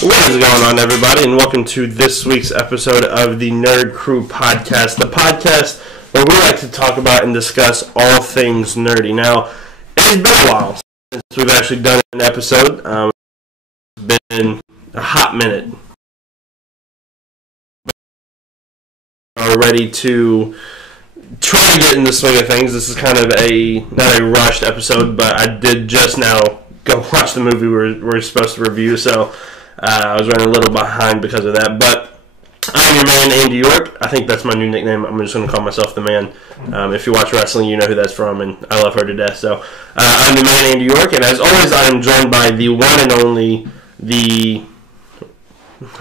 What is going on, everybody, and welcome to this week's episode of the Nerd Crew Podcast, the podcast where we like to talk about and discuss all things nerdy. Now, it's been a while since we've actually done an episode. It's been a hot minute. We're ready to try to get in the swing of things. This is kind of not a rushed episode, but I did just now go watch the movie we're supposed to review, so I was running a little behind because of that. But I'm your man, Andy York. I think that's my new nickname. I'm just going to call myself the man. If you watch wrestling, you know who that's from, and I love her to death. So I'm the man, Andy York, and as always, I am joined by the one and only, I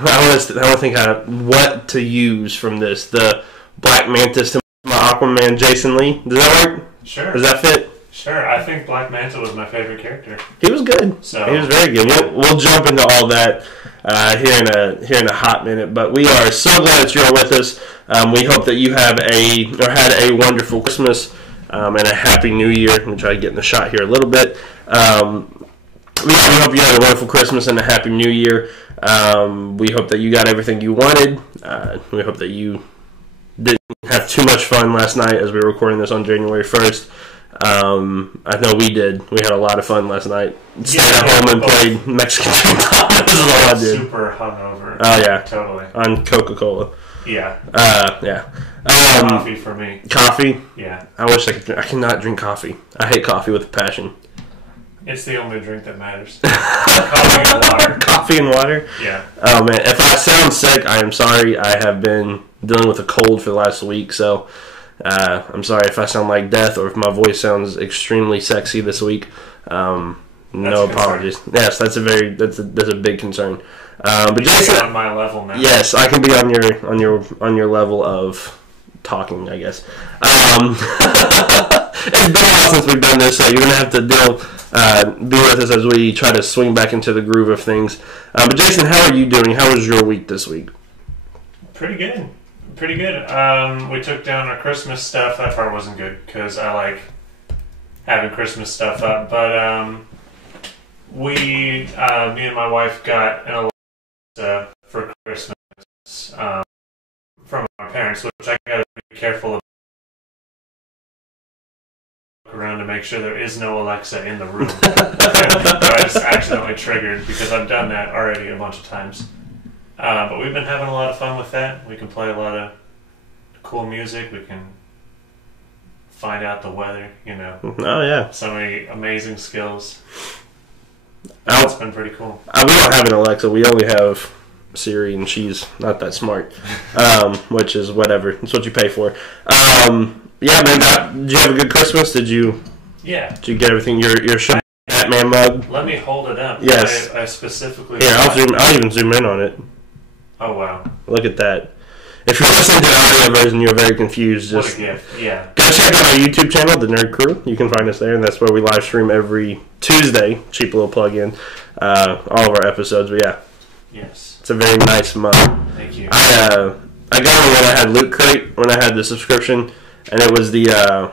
want to think what to use from this. The Black Mantis to my Aquaman, Jason Lee. Does that work? Sure. Does that fit? Sure. I think Black Manta was my favorite character. He was good. He was very good. We'll jump into all that here in a hot minute. But we are so glad that you're with us. We hope that you have had a wonderful Christmas and a happy New Year. I'm going to try to get in the shot here a little bit. We hope you had a wonderful Christmas and a happy New Year. We hope that you got everything you wanted. We hope that you didn't have too much fun last night as we were recording this on January 1st. I know we did. We had a lot of fun last night. Stayed at home and played Mexican football. This is all I did. Super hungover. Oh, yeah. Totally. On Coca-Cola. Yeah. Yeah. Coffee for me. Coffee? Yeah. I wish I could drink. I cannot drink coffee. I hate coffee with a passion. It's the only drink that matters. Coffee and water. Coffee and water? Yeah. Oh, man. If I sound sick, I am sorry. I have been dealing with a cold for the last week, so I'm sorry if I sound like death or if my voice sounds extremely sexy this week. No apologies. Yes, that's a big concern. But Jason, on my level now. Yes, I can be on your level of talking, I guess. It's been a while since we've done this, so you're gonna have to be with us as we try to swing back into the groove of things. But Jason, how are you doing? How was your week this week? Pretty good. We took down our Christmas stuff. That part wasn't good because I like having Christmas stuff up. But me and my wife got an Alexa for Christmas from our parents, which I got to be careful of. Around to make sure there is no Alexa in the room. I just accidentally triggered because I've done that already a bunch of times. But we've been having a lot of fun with that. We can play a lot of cool music. We can find out the weather, Oh, yeah. So many amazing skills. It's been pretty cool. We don't have an Alexa. We only have Siri, and she's not that smart, which is whatever. It's what you pay for. Yeah, man. Did you have a good Christmas? Did you get everything? Your Batman mug? Let me hold it up. Yes. I specifically... Here, I'll even zoom in on it. Oh, wow. Look at that. If you're listening to the audio version, you're very confused. What a gift, yeah. Go check out our YouTube channel, The Nerd Crew. You can find us there, and that's where we live stream every Tuesday. Cheap little plug-in. All of our episodes, but yeah. Yes. It's a very nice mug. Thank you. I got it when I had Loot Crate, when I had the subscription, and it was the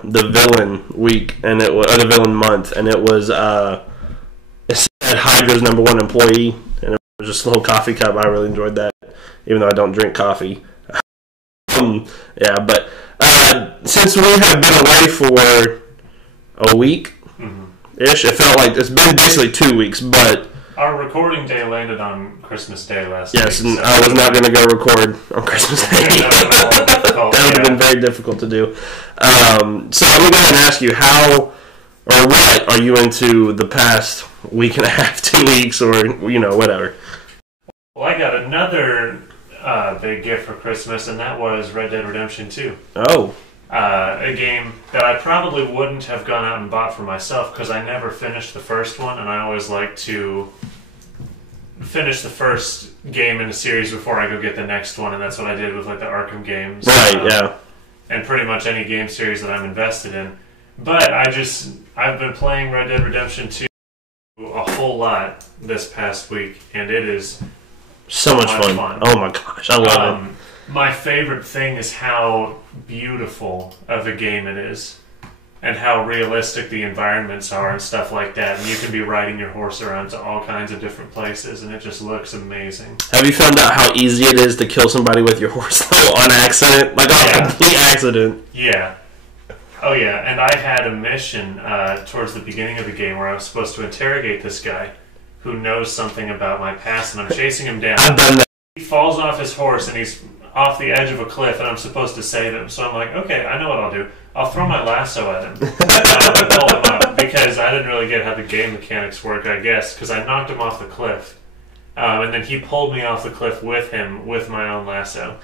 villain week, or the villain month, and it was it said Hydra's #1 employee, and it was just a little coffee cup. I really enjoyed that, even though I don't drink coffee. Yeah, but since we have been away for a week-ish, it felt like it's been basically 2 weeks, but... Our recording day landed on Christmas Day last week. Yes, and I was not going to go record on Christmas Day. That would have been very difficult to do. So I'm going to ask you what are you into the past week and a half, 2 weeks, or, whatever? Well, I got another big gift for Christmas, and that was Red Dead Redemption 2. Oh. A game that I probably wouldn't have gone out and bought for myself because I never finished the first one, and I always like to finish the first game in a series before I go get the next one, and that's what I did with the Arkham games. Right, yeah. And pretty much any game series that I'm invested in. But I've been playing Red Dead Redemption 2 a whole lot this past week, and it is so much fun. Oh my gosh, I love it. My favorite thing is how beautiful of a game it is. and how realistic the environments are and stuff like that. And you can be riding your horse around to all kinds of different places, and it just looks amazing. Have you found out how easy it is to kill somebody with your horse on accident? Like on a complete accident. Yeah. Oh, yeah. And I had a mission towards the beginning of the game where I was supposed to interrogate this guy who knows something about my past, and I'm chasing him down. I've done that. He falls off his horse, and he's off the edge of a cliff, and I'm supposed to save him. So I'm like, okay, I know what I'll do. I'll throw my lasso at him and pull him up, because I didn't really get how the game mechanics work, I guess, because I knocked him off the cliff. And then he pulled me off the cliff with him with my own lasso.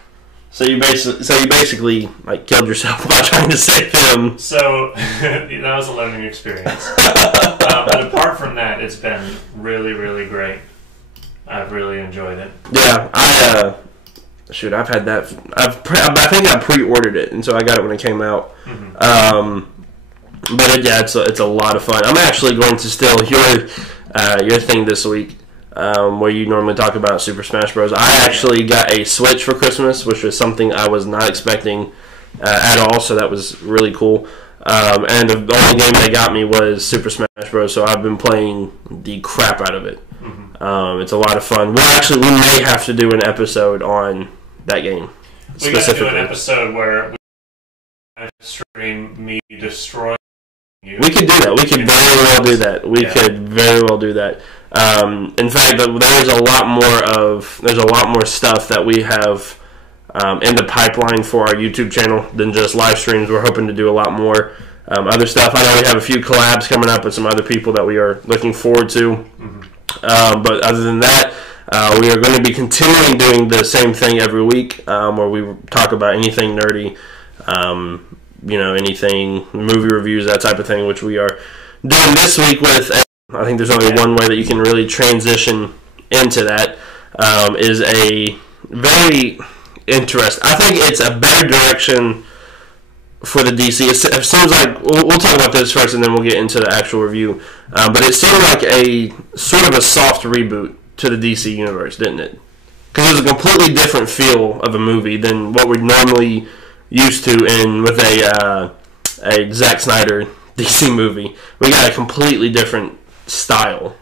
So you basically like killed yourself by trying to save him. So that was a learning experience. But apart from that, it's been really, really great. I've really enjoyed it. Yeah, I've had that. I think I pre-ordered it, and so I got it when it came out. But it's a lot of fun. I'm actually going to steal your thing this week, where you normally talk about Super Smash Bros. I actually got a Switch for Christmas, which was something I was not expecting at all. So that was really cool. And the only game they got me was Super Smash Bros. So I've been playing the crap out of it. It's a lot of fun. We may have to do an episode on that game. We got to do an episode where we stream me destroying you. We could do that. We could very well do that. We could very well do that. In fact, there's a lot more stuff that we have in the pipeline for our YouTube channel than just live streams. We're hoping to do a lot more other stuff. I know we have a few collabs coming up with some other people that we are looking forward to. But other than that, we are going to be continuing doing the same thing every week, where we talk about anything nerdy, anything, movie reviews, that type of thing, which we are doing this week with. I think there's only one way that you can really transition into that, is a very interesting. I think it's a better direction for the DC. It seems like we'll talk about this first, and then we'll get into the actual review. But it seemed like a sort of a soft reboot to the DC universe, didn't it? Because it was a completely different feel of a movie than what we're normally used to with a Zack Snyder DC movie. We got a completely different style.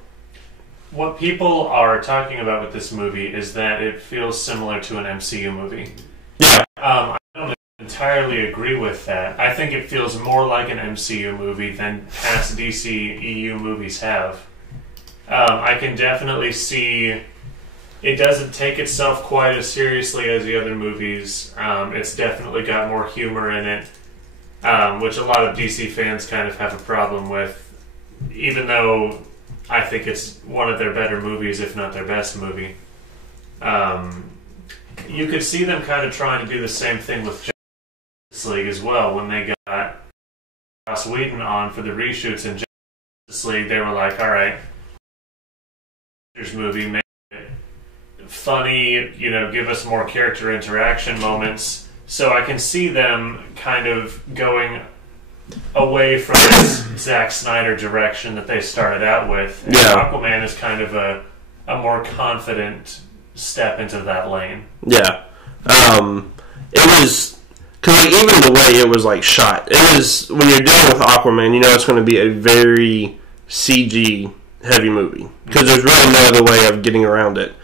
What people are talking about with this movie is that it feels similar to an MCU movie. Yeah. I don't entirely agree with that. I think it feels more like an MCU movie than past DC EU movies have. I can definitely see it doesn't take itself quite as seriously as the other movies. It's definitely got more humor in it, which a lot of DC fans kind of have a problem with, even though I think it's one of their better movies, if not their best movie. You could see them kind of trying to do the same thing with Justice League as well. When they got Joss Whedon on for the reshoots in Justice League, they were like, all right, this movie, make it funny, give us more character interaction moments. So I can see them kind of going away from this Zack Snyder direction that they started out with. And Aquaman is kind of a more confident step into that lane. Yeah. It was, because even the way it was shot, it was, when you're dealing with Aquaman, it's going to be a very CG heavy movie, because there's really no other way of getting around it.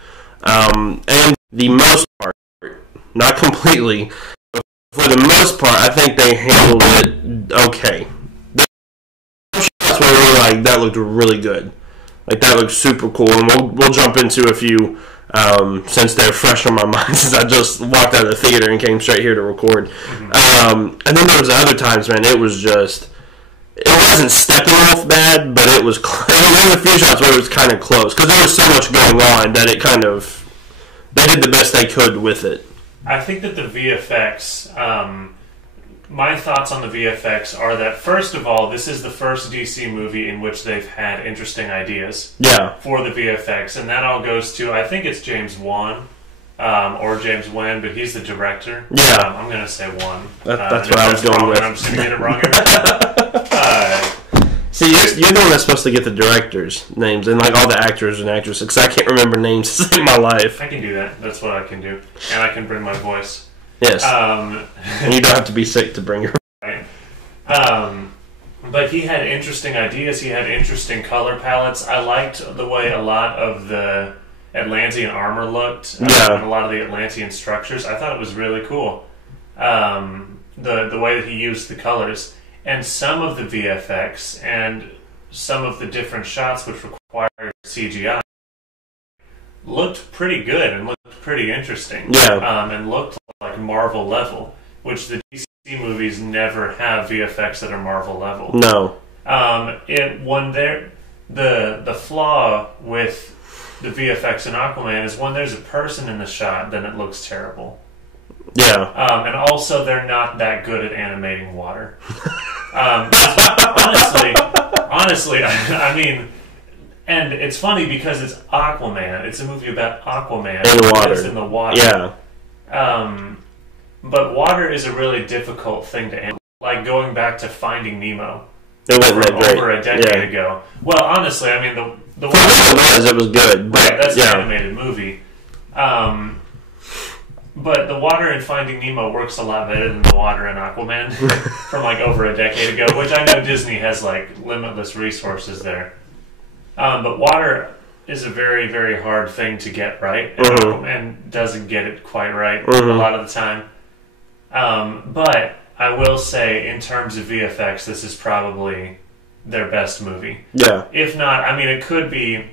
And the most part, not completely, but for the most part, I think they handled it okay. The shots were really that looked really good. That looked super cool, and we'll jump into a few since they're fresh on my mind, since I just walked out of the theater and came straight here to record. And then there was other times, man, it wasn't stepping off bad, but it was there were a few shots where it was kind of close, because there was so much going on that it kind of, they did the best they could with it. I think that the VFX, my thoughts on the VFX are that, first of all, this is the first DC movie in which they've had interesting ideas for the VFX, and that all goes to, I think it's James Wan, or James Wan, but he's the director. I'm going to say Wan. That's what I was going with. I'm just going to get it wrong every time. See, you're the one that's supposed to get the directors' names and all the actors and actresses, because I can't remember names to save my life. I can do that. That's what I can do. And I can bring my voice. Yes. And you don't have to be sick to bring your... Right. But he had interesting ideas. He had interesting color palettes. I liked the way a lot of the Atlantean armor looked. And a lot of the Atlantean structures. I thought it was really cool. The way that he used the colors. And some of the VFX and some of the different shots which required CGI looked pretty good and looked pretty interesting. And looked like Marvel level, which the DC movies never have VFX that are Marvel level. No. The flaw with the VFX in Aquaman is when there's a person in the shot, then it looks terrible. Yeah. And also, they're not that good at animating water. Honestly, I mean, and it's funny because it's Aquaman. It's a movie about Aquaman. In water. It's in the water. Yeah. But water is a really difficult thing to animate. Like going back to Finding Nemo. It wasn't that great. Over a decade ago. Well, honestly, I mean, the water... it was good. But, right, that's an animated movie. But the water in Finding Nemo works a lot better than the water in Aquaman from like over a decade ago, which I know Disney has like limitless resources there. But water is a very, very hard thing to get right, and Aquaman doesn't get it quite right a lot of the time. But I will say, in terms of VFX, this is probably their best movie. Yeah. If not, I mean, it could be,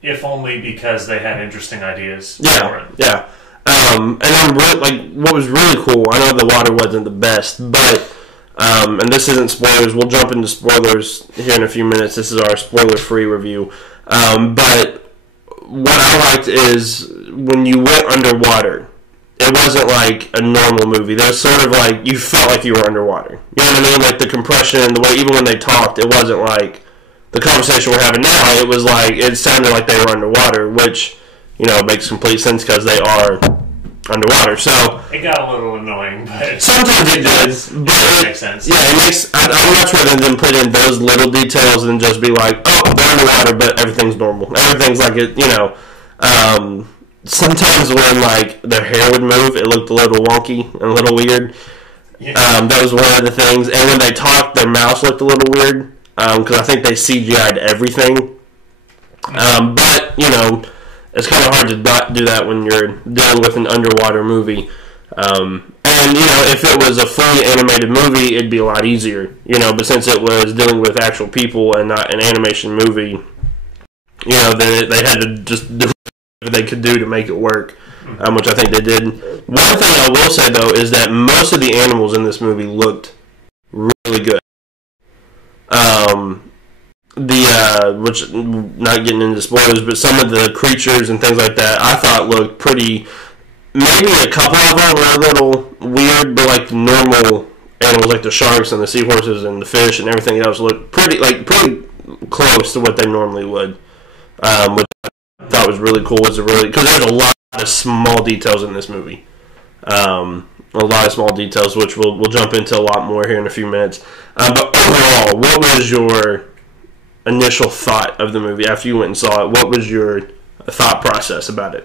if only because they had interesting ideas for it. Yeah. And then, what was really cool, I know the water wasn't the best, but, and this isn't spoilers, we'll jump into spoilers here in a few minutes, this is our spoiler-free review, but what I liked is, when you went underwater, it wasn't like a normal movie, there was sort of like, you felt like you were underwater, you know what I mean, like the compression, the way, even when they talked, it wasn't like the conversation we're having now, it was like, it sounded like they were underwater, which, you know, makes complete sense because they are underwater. So it got a little annoying, but sometimes it does. But it makes sense. Yeah, it makes. I'd much rather than put in those little details than just be like, oh, they're underwater, but everything's normal. Everything's like it. You know, sometimes when like their hair would move, it looked a little wonky and a little weird. Yeah. That was one of the things. And when they talked, their mouths looked a little weird because I think they CGI'd everything. But you know. It's kind of hard to not do that when you're dealing with an underwater movie. And, you know, if it was a fully animated movie, it'd be a lot easier. You know, but since it was dealing with actual people and not an animation movie, you know, then they had to just do what they could do to make it work, which I think they did. One thing I will say, though, is that most of the animals in this movie looked really good. Which, not getting into spoilers, but some of the creatures and things like that, I thought looked pretty, maybe a couple of them were a little weird, but like the normal animals, like the sharks and the seahorses and the fish and everything else looked pretty close to what they normally would, which I thought was really cool, because there's a lot of small details in this movie. A lot of small details, which we'll jump into a lot more here in a few minutes. But overall, what was your initial thought of the movie after you went and saw it? What was your thought process about it?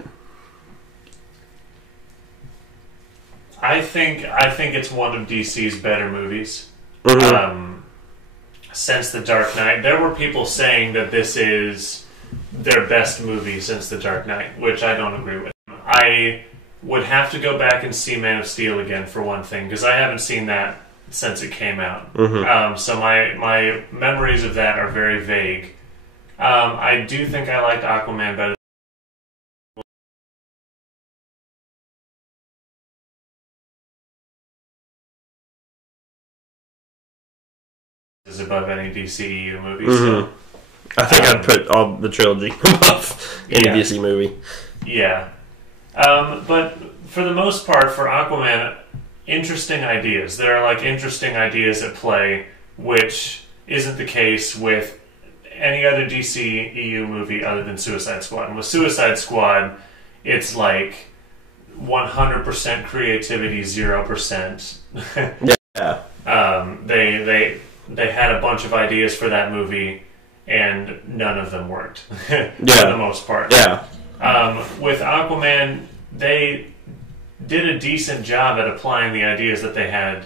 I think it's one of DC's better movies. Since The Dark Knight. There were people saying that this is their best movie since The Dark Knight, which I don't agree with. I would have to go back and see Man of Steel again for one thing, because I haven't seen that since it came out. So my memories of that are very vague. I do think I liked Aquaman better. Is above any DCEU movie. So, I think I'd put all the trilogy above any DC movie. Yeah. But for the most part, for Aquaman, interesting ideas. There are like interesting ideas at play, which isn't the case with any other DCEU movie other than Suicide Squad. And with Suicide Squad, it's like 100% creativity, 0%. Yeah. They had a bunch of ideas for that movie, and none of them worked. For the most part. Yeah. With Aquaman, they did a decent job at applying the ideas that they had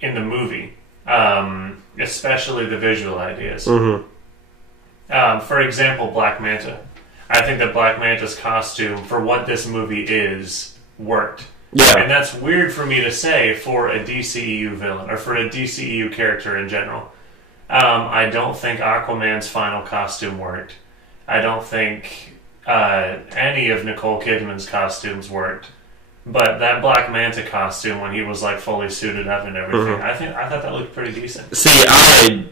in the movie. And especially the visual ideas. Mm-hmm. For example, Black Manta. I think that Black Manta's costume, for what this movie is, worked. Yeah. And that's weird for me to say for a DCEU villain, or for a DCEU character in general. I don't think Aquaman's final costume worked. I don't think any of Nicole Kidman's costumes worked. But that Black Manta costume, when he was like fully suited up and everything, Mm-hmm. I thought that looked pretty decent. See, I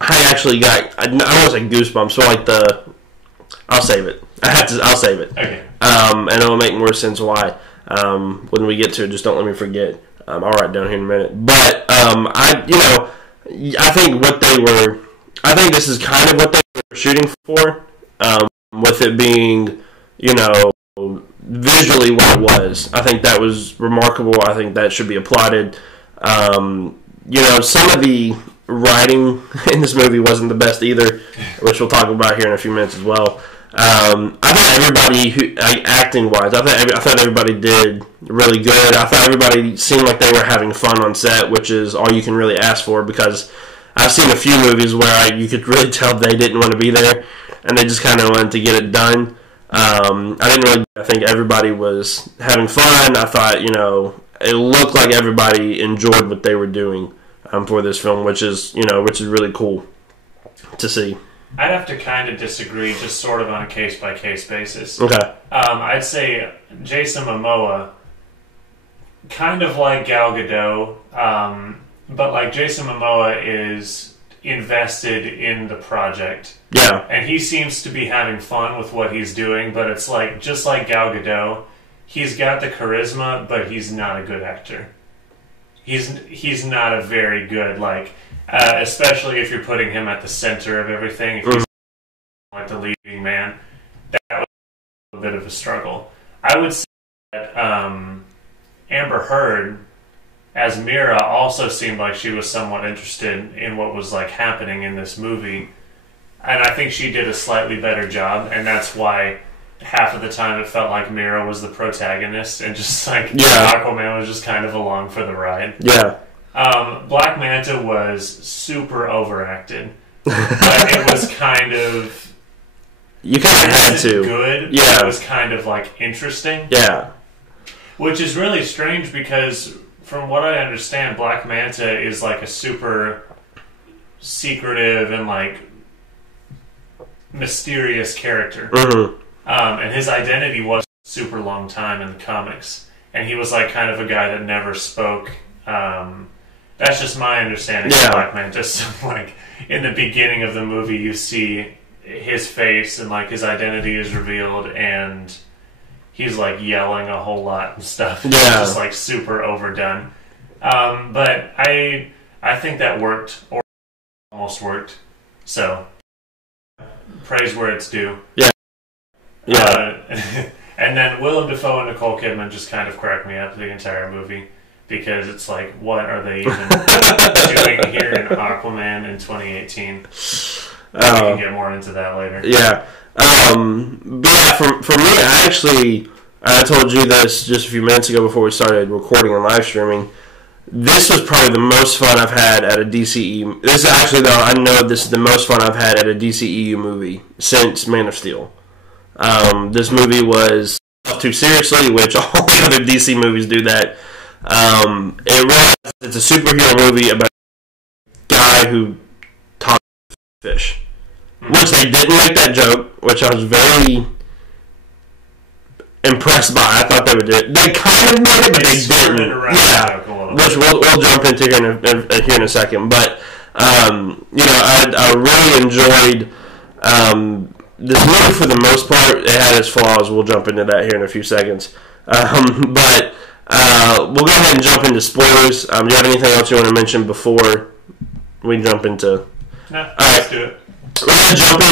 actually got, I don't want to say goosebumps, so like I'll save it. I'll save it. Okay. And it'll make more sense why. When we get to it, just don't let me forget. I'll write down here in a minute. But I think this is kind of what they were shooting for. With it being, visually what it was. I think that was remarkable. I think that should be applauded. Some of the writing in this movie wasn't the best either, which we'll talk about here in a few minutes as well. I thought everybody, acting-wise, I thought everybody did really good. I thought everybody seemed like they were having fun on set, which is all you can really ask for, because I've seen a few movies where you could really tell they didn't want to be there, and they just kind of wanted to get it done. I think everybody was having fun. I thought, it looked like everybody enjoyed what they were doing for this film, which is really cool to see. I'd have to kind of disagree, just sort of on a case-by-case basis. Okay. I'd say Jason Momoa, kind of like Gal Gadot, but like Jason Momoa is invested in the project. Yeah. And he seems to be having fun with what he's doing, but it's like, just like Gal Gadot, he's got the charisma, but he's not a good actor. He's not a very good, especially if you're putting him at the center of everything, if he's like the leading man, that was a bit of a struggle. I would say that Amber Heard, as Mira, also seemed like she was somewhat interested in what was happening in this movie, and I think she did a slightly better job, and that's why half of the time it felt like Mira was the protagonist, and just Aquaman was just kind of along for the ride. Yeah. Black Manta was super overacted, but it was kind of... You kind of had to. Good, yeah. But it was kind of, interesting. Yeah. Which is really strange because, from what I understand, Black Manta is, a super secretive and, mysterious character. Mm-hmm. And his identity was a super long time in the comics. And he was, kind of a guy that never spoke. That's just my understanding of Black Manta. So, in the beginning of the movie, you see his face and, his identity is revealed, and he's, yelling a whole lot and stuff. Yeah. It's just, super overdone. But I think that worked, or almost worked. So, praise where it's due. Yeah. Yeah. And then Willem Dafoe and Nicole Kidman just kind of cracked me up the entire movie, because it's what are they even doing here in Aquaman in 2018? We can get more into that later. Yeah. But yeah, for me, I told you this just a few minutes ago before we started recording and live streaming. This was probably the most fun I've had at a DCEU. This is actually, though, I know this is the most fun I've had at a DCEU movie since Man of Steel. This movie was too seriously, which all the other DC movies do that. It's a superhero movie about a guy who talks to fish. Which they didn't make that joke, which I was very impressed by. I thought they would do it. They kind of made it, but they didn't. Yeah, which we'll jump into here in a second. But I really enjoyed this movie for the most part. It had its flaws. We'll jump into that here in a few seconds. But we'll go ahead and jump into spoilers. Do you have anything else you want to mention before we jump into? No, let's do it. We're gonna jump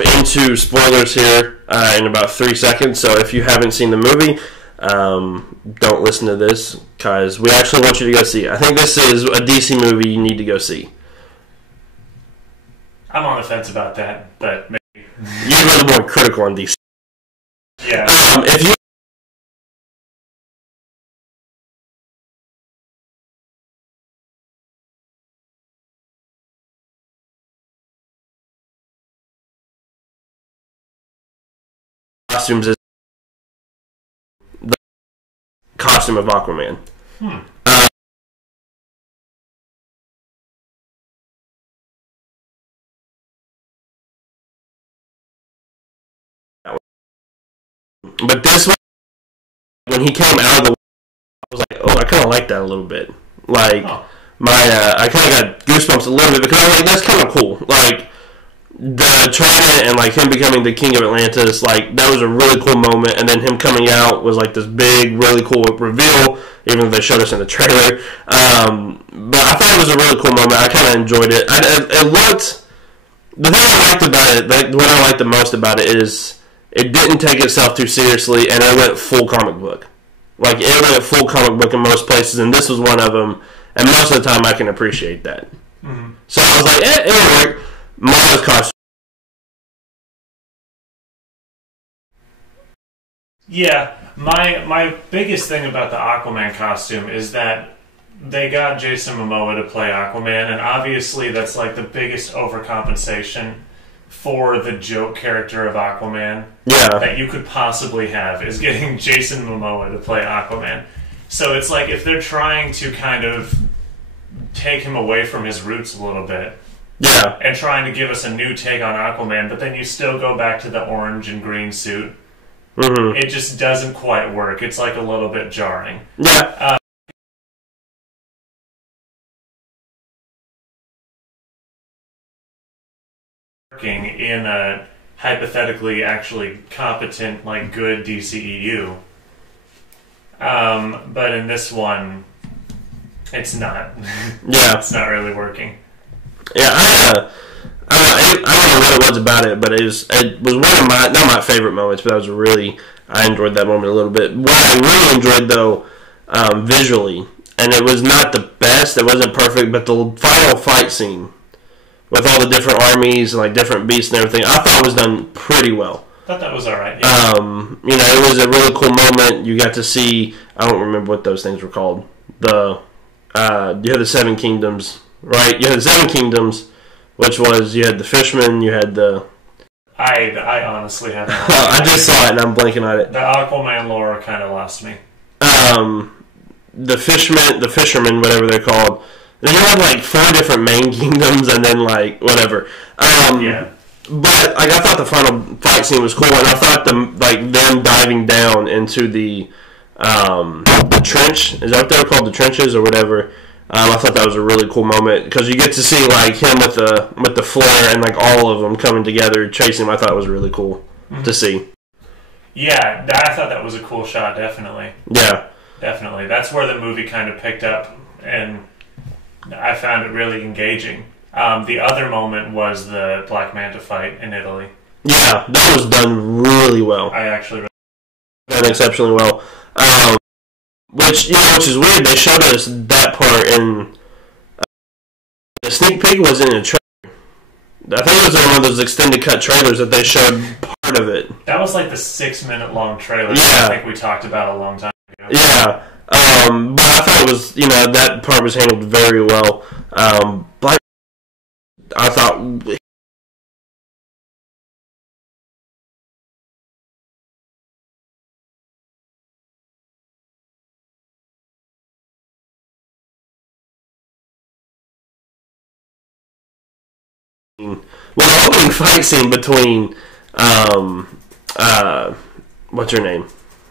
into spoilers here in about 3 seconds. So if you haven't seen the movie, don't listen to this, because we actually want you to go see it. I think this is a DC movie you need to go see. I'm on the fence about that, but maybe. You're a little more critical on DC. Yeah. If you costumes is the costume of Aquaman. But this one, when he came out of the, I was like, oh, I kind of like that a little bit. Like, I kind of got goosebumps a little bit because I was like, that's kind of cool. Like, the trident and like him becoming the king of Atlantis, like that was a really cool moment. And then him coming out was like this big, really cool reveal. Even though they showed us in the trailer, but I thought it was a really cool moment. I kind of enjoyed it. It looked. The thing I liked about it, what I liked the most about it is. It didn't take itself too seriously, and it went full comic book. Like, it went full comic book in most places, and this was one of them. And most of the time, I can appreciate that. Mm-hmm. So I was like, it'll work. Mara's costume. Yeah, my biggest thing about the Aquaman costume is that they got Jason Momoa to play Aquaman, and obviously that's like the biggest overcompensation for the joke character of Aquaman that you could possibly have is getting Jason Momoa to play Aquaman. So it's like if they're trying to kind of take him away from his roots a little bit and trying to give us a new take on Aquaman, but then you still go back to the orange and green suit, it just doesn't quite work. It's like a little bit jarring. In a hypothetically actually competent, like good DCEU, but in this one, it's not. It's not really working. I don't know what it was about it, but it was one of my not my favorite moments, but I enjoyed that moment a little bit. What I really enjoyed though, visually, and it was not the best, it wasn't perfect, but the final fight scene. With all the different armies and like different beasts and everything, I thought it was done pretty well. I thought that was alright. Yeah. It was a really cool moment. You got to see. I don't remember what those things were called. You had the Seven Kingdoms, right? You had the Seven Kingdoms, which was you had the Fishmen, you had the. I honestly haven't. I just saw it and I'm blanking on it. The Aquaman lore kind of lost me. The fishermen, whatever they're called. They have like 4 different main kingdoms, and then like whatever. But like I thought the final fight scene was cool, and I thought them diving down into the trench. Is that what they were called, the trenches or whatever? I thought that was a really cool moment because you get to see like him with the flare and like all of them coming together chasing him. I thought it was really cool to see. Yeah, I thought that was a cool shot. Definitely. Yeah. Definitely. That's where the movie kind of picked up and. I found it really engaging. The other moment was the Black Manta fight in Italy. Yeah, that was done really well. I actually done exceptionally well. Which is weird. They showed us that part in the sneak peek was in a trailer. I think it was in one of those extended cut trailers that they showed part of it. That was like the 6-minute long trailer that I think we talked about a long time ago. Yeah. But I thought it was, that part was handled very well. But I thought the opening fight scene between what's her name?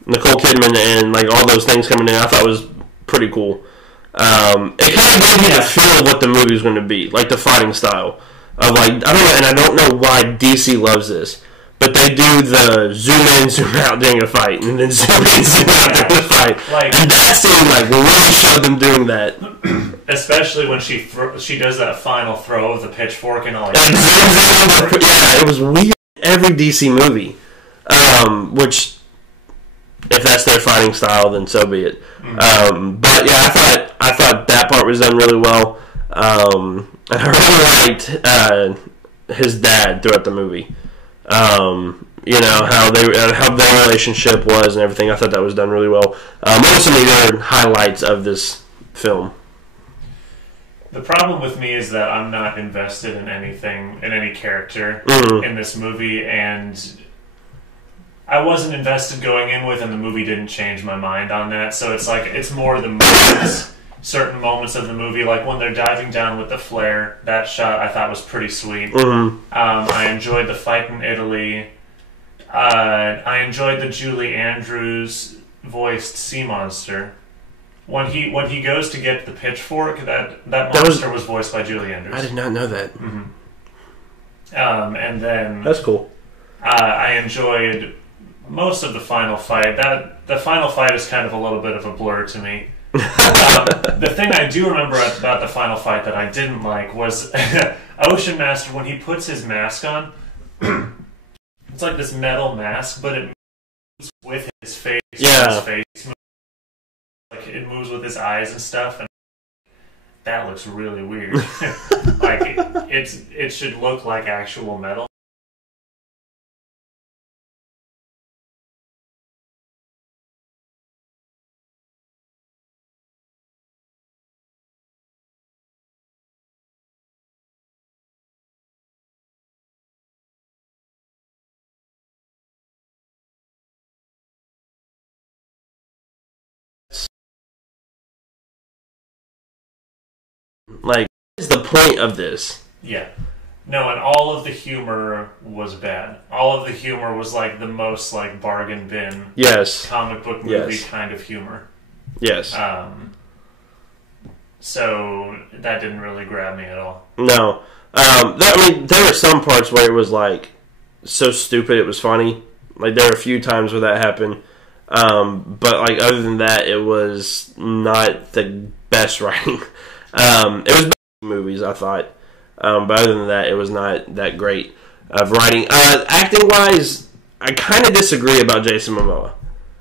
Nicole Kidman and like all those things coming in, I thought was pretty cool. It kind of gave me the feel of what the movie was going to be, like the fighting style of like I don't know why DC loves this, but they do the zoom in, zoom out during a fight, and then zoom in, zoom out during the fight, and that scene like really showed them doing that. Especially when she does that final throw of the pitchfork and all. Yeah, it was weird. Every DC movie, which. If that's their fighting style, then so be it. But yeah, I thought that part was done really well. And I really liked his dad throughout the movie. How their relationship was and everything. I thought that was done really well. What are some of the other highlights of this film? The problem with me is that I'm not invested in anything, in any character in this movie, and I wasn't invested going in with, and the movie didn't change my mind on that. So it's like it's more the moments, certain moments of the movie, like when they're diving down with the flare. That shot I thought was pretty sweet. Mm-hmm. I enjoyed the fight in Italy. I enjoyed the Julie Andrews voiced sea monster. When he goes to get the pitchfork, that monster was voiced by Julie Andrews. I did not know that. Mm-hmm. And then that's cool. I enjoyed most of the final fight. The final fight is kind of a little bit of a blur to me. The thing I do remember about the final fight that I didn't like was Ocean Master, when he puts his mask on. It's like this metal mask, but it moves with his face. Yeah. His face moves. Like it moves with his eyes and stuff, and that looks really weird. Like it should look like actual metal. Like, what is the point of this? Yeah. No, and all of the humor was bad. All of the humor was like the most like bargain bin comic book movie kind of humor. Yes. So that didn't really grab me at all. No. I mean, there were some parts where it was like so stupid it was funny. Like there were a few times where that happened. But like other than that, it was not the best writing. It was better movies, I thought. But other than that, it was not that great of writing. Acting wise, I kind of disagree about Jason Momoa.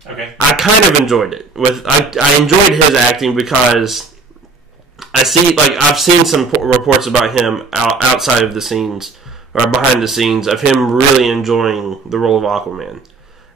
Okay. I kind of enjoyed it. I enjoyed his acting because I've seen some reports about him outside of the scenes or behind the scenes of him really enjoying the role of Aquaman.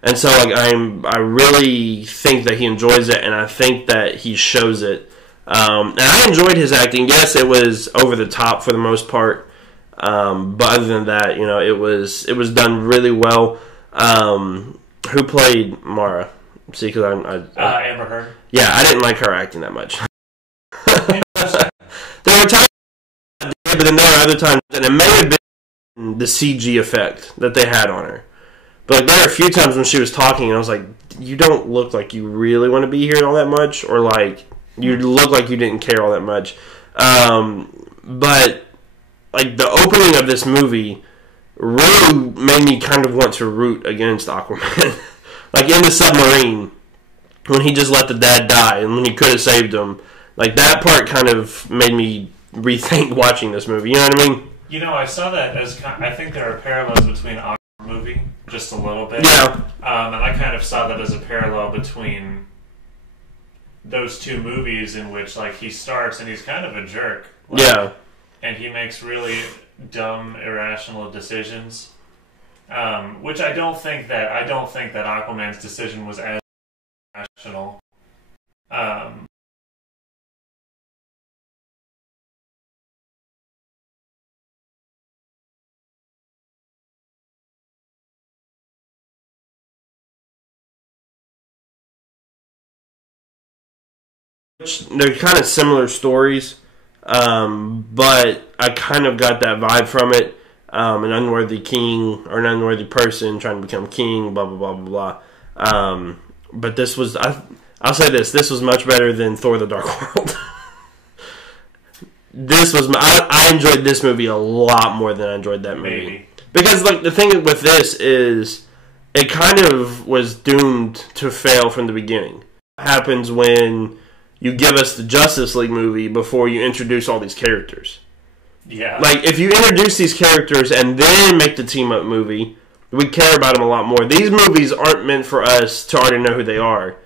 And so like I really think that he enjoys it, and I think that he shows it. And I enjoyed his acting. Yes, it was over the top for the most part. But other than that, you know, it was done really well. Who played Mara? See, because I Amber Heard. Yeah, I didn't like her acting that much. There were times, but then there were other times, and it may have been the CG effect that they had on her. But like, there were a few times when she was talking, and I was like, "You don't look like you really want to be here all that much," or like, "You look like you didn't care all that much." But like the opening of this movie really made me kind of want to root against Aquaman. Like in the submarine, when he just let the dad die, and when he could have saved him. Like, that part kind of made me rethink watching this movie. You know what I mean? You know, I saw that as... I think there are parallels between Aquaman movie, just a little bit. Yeah. And I kind of saw that as a parallel between those two movies in which, like, he starts and he's kind of a jerk. Like, yeah. And he makes really dumb, irrational decisions. Which I don't think that Aquaman's decision was as irrational. They're kind of similar stories, but I kind of got that vibe from it. An unworthy king or an unworthy person trying to become king, blah, blah, blah, blah, blah. But this was, I'll say this was much better than Thor the Dark World. I enjoyed this movie a lot more than I enjoyed that movie. Maybe. Because like the thing with this is, it kind of was doomed to fail from the beginning. What happens when you give us the Justice League movie before you introduce all these characters? Yeah. Like, if you introduce these characters and then make the team-up movie, we care about them a lot more. These movies aren't meant for us to already know who they are.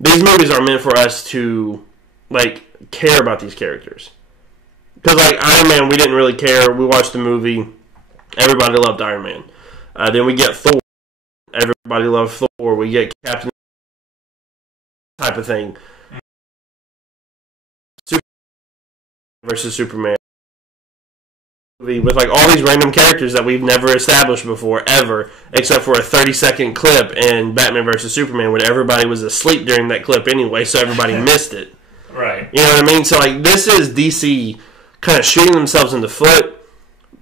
These movies are meant for us to, like, care about these characters. Because, like, Iron Man, we didn't really care. We watched the movie. Everybody loved Iron Man. Then we get Thor. Everybody loved Thor. We get Captain type of thing. Superman versus Superman. with like all these random characters that we've never established before ever, except for a 30-second clip in Batman vs Superman where everybody was asleep during that clip anyway, so everybody missed it. Right. You know what I mean? So like this is DC kind of shooting themselves in the foot,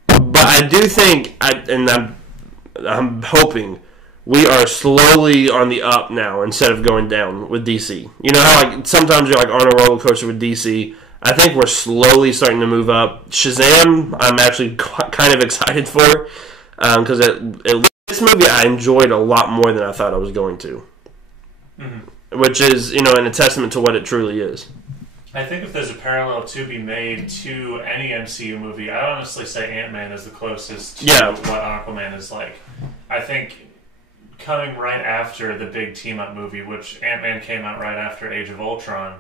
but I do think I'm hoping we are slowly on the up now instead of going down with DC. You know how like sometimes you're like on a roller coaster with DC. I think we're slowly starting to move up. Shazam, I'm actually kind of excited for because this movie I enjoyed a lot more than I thought I was going to, which is an a testament to what it truly is. I think if there's a parallel to be made to any MCU movie, I honestly say Ant-Man is the closest to what Aquaman is like. I think coming right after the big team-up movie, which Ant-Man came out right after Age of Ultron,